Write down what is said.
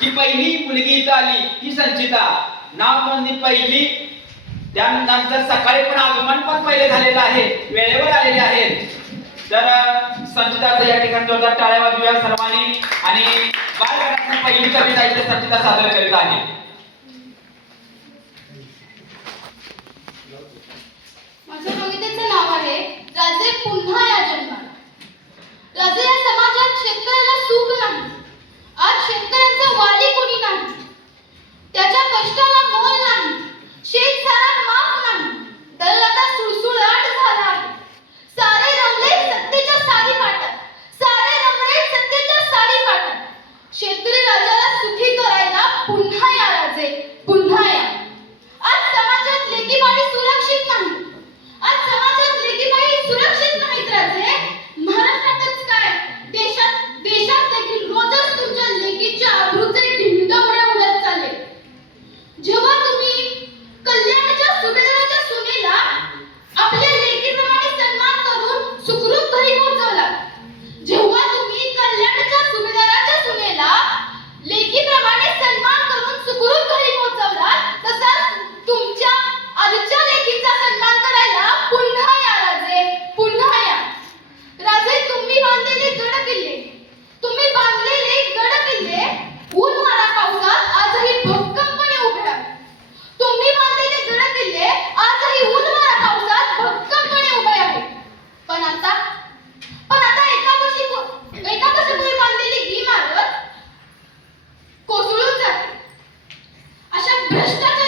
जी पहिली मुलगी इथं आली ती संचिता, नाव नोंदणी पहिली, त्यानंतर सकाळी पण आगमन पण पहिले झालेलं आहे, वेळेवर आलेले आहेत. तर संचिताचं या ठिकाणी जोरदार टाळ्या वाजवूया सर्वांनी. आणि बालगणातून पहिली कविता इथे संचिता सादर करीत आहे. माझ्या कवितेचं नाव आहे राजे पुन्हा या जन्माला. राजे या समाजात शेतकऱ्याला सुख नाही. आज शेतकऱ्यांचा वाली कोणी नाही. त्याच्या कष्टाला मोल नाही. शेत सारा माफ नाही. दलाला सुळसुळाट झाला आहे. सारे रमले सत्तेच्या साडी पाटात. सारे रमले सत्तेच्या साडी पाटात. शेतकरी राजाला सुखी करायला पुन्हा या राजे, पुन्हा या. आज समाजात लेकीबाळी सुरक्षित नाही. आज समाजात लेकीबाई सुरक्षित नाहीत राजे. महाराष्ट्रातच काय देशात देखील रोजच तुमच्या लेकीच्या अब्रूचे ढिंडोरे उडत चालले. जेव्हा तुम्ही कल्याणच्या सुभेदाराच्या सुनेला आपल्या लेकीप्रमाणे सन्मान करून सुखरूप घरी पोहोचवला, जेव्हा तुम्ही कल्याणच्या सुभेदाराच्या सुनेला लेकीप्रमाणे सन्मान करून सुखरूप घरी पोहोचवला, तसाच तुमच्या आजच्या लेकीचा सन्मान करायला पुन्हा या राजे, पुन्हा या. राजे, तुम्ही बांधलेले गड किल्ले, तुम्ही बांधलेले गड किल्ले ऊन वारा पावसात आजही भक्कमपणे उभे आहेत. तुम्ही बांधलेले गड किल्ले आजही ऊन वारा पावसात भक्कमपणे उभे आहेत. पण आता एका वर्षापूर्वी बांधलेली ही इमारत कोसळून जाते. अशा भ्रष्टाचार